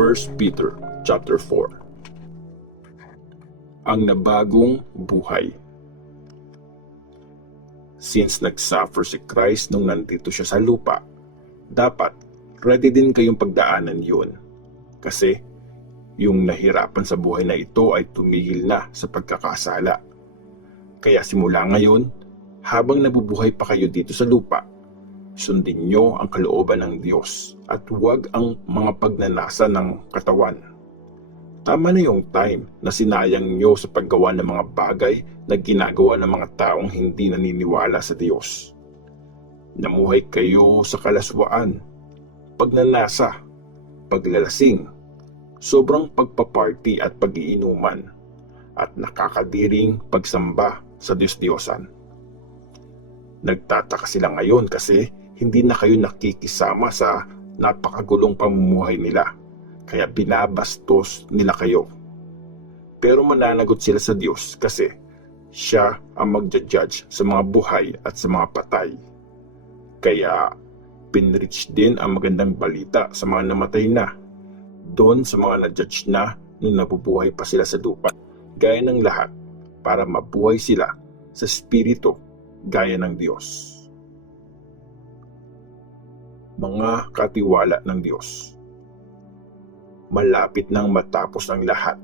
1 Peter chapter 4. Ang nabagong buhay. Since nagsuffer si Christ nung nandito siya sa lupa, dapat ready din kayong pagdaanan yun. Kasi yung nahirapan sa buhay na ito ay tumigil na sa pagkakasala. Kaya simula ngayon, habang nabubuhay pa kayo dito sa lupa, sundin nyo ang kalooban ng Diyos at huwag ang mga pagnanasa ng katawan. Tama na yung time na sinayang nyo sa paggawa ng mga bagay na ginagawa ng mga taong hindi naniniwala sa Diyos. Namuhay kayo sa kalaswaan, pagnanasa, paglalasing, sobrang pagpaparty at pag-iinuman, at nakakadiring pagsamba sa Diyos-Diyosan. Nagtataka sila ngayon kasi hindi na kayo nakikisama sa napakagulong pamumuhay nila, kaya binabastos nila kayo. Pero mananagot sila sa Diyos kasi siya ang magja-judge sa mga buhay at sa mga patay. Kaya pinreach din ang magandang balita sa mga namatay na, doon sa mga na-judge na nung nabubuhay pa sila sa lupa, gaya ng lahat, para mabuhay sila sa spirito gaya ng Diyos. Mga katiwala ng Diyos. Malapit nang matapos ang lahat,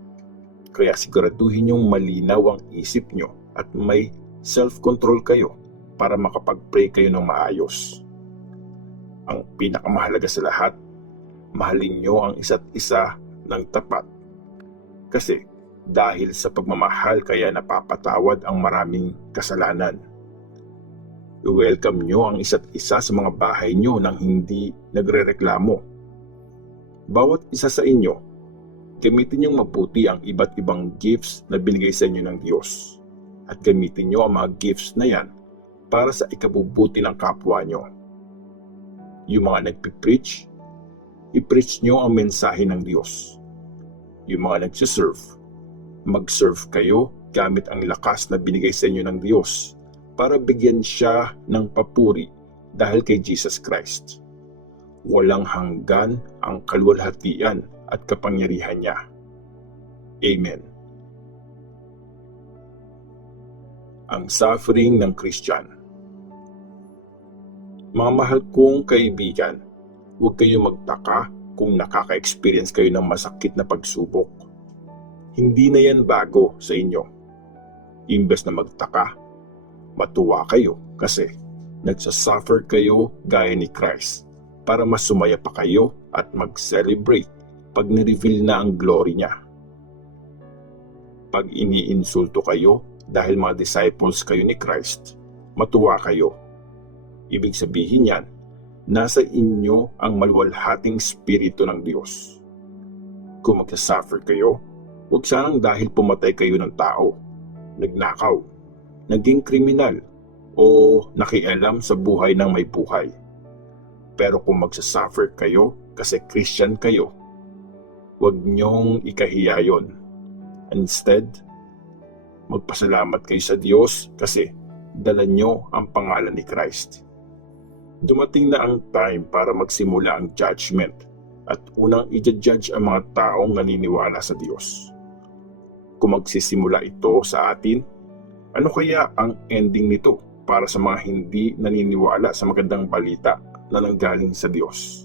kaya siguraduhin niyong malinaw ang isip niyo at may self-control kayo para makapag-pray kayo ng maayos. Ang pinakamahalaga sa lahat, mahalin niyo ang isa't isa ng tapat. Kasi dahil sa pagmamahal kaya napapatawad ang maraming kasalanan. I-welcome nyo ang isa't isa sa mga bahay nyo nang hindi nagrereklamo. Bawat isa sa inyo, gamitin nyong mabuti ang iba't ibang gifts na binigay sa inyo ng Diyos. At gamitin nyo ang mga gifts na yan para sa ikabubuti ng kapwa nyo. Yung mga nagpipreach, i-preach nyo ang mensahe ng Diyos. Yung mga nagsiserve, mag-serve kayo gamit ang lakas na binigay sa inyo ng Diyos para bigyan siya ng papuri dahil kay Jesus Christ. Walang hanggan ang kaluwalhatian at kapangyarihan niya. Amen. Ang suffering ng Christian. Mga mahal kong kaibigan, huwag kayong magtaka kung nakaka-experience kayo ng masakit na pagsubok. Hindi na yan bago sa inyo. Imbes na magtaka, matuwa kayo kasi nagsasuffer kayo gaya ni Christ para mas sumaya pa kayo at mag-celebrate pag ni-reveal na ang glory niya. Pag iniinsulto kayo dahil mga disciples kayo ni Christ, matuwa kayo. Ibig sabihin yan, nasa inyo ang maluwalhating spirito ng Diyos. Kung magsasuffer kayo, huwag sanang dahil pumatay kayo ng tao, nagnakaw, naging kriminal, o nakialam sa buhay ng may buhay. Pero kung magsasuffer kayo kasi Christian kayo, huwag niyong ikahiya yun. Instead, magpasalamat kayo sa Diyos kasi dala niyo ang pangalan ni Christ. Dumating na ang time para magsimula ang judgment at unang i-judge ang mga taong naniniwala sa Diyos. Kung magsisimula ito sa atin, ano kaya ang ending nito para sa mga hindi naniniwala sa magandang balita na nanggaling sa Diyos?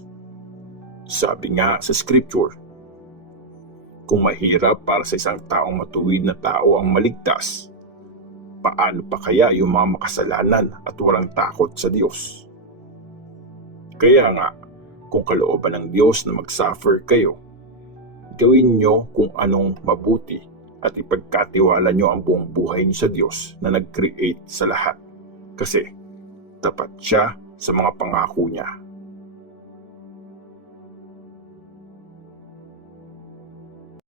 Sabi nga sa scripture, kung mahirap para sa isang taong matuwid na tao ang maligtas, paano pa kaya yung mga makasalanan at walang takot sa Diyos? Kaya nga, kung kalooban ng Diyos na mag-suffer kayo, gawin nyo kung anong mabuti at ipagkatiwala nyo ang buong buhay niyo sa Diyos na nag-create sa lahat. Kasi tapat siya sa mga pangako niya.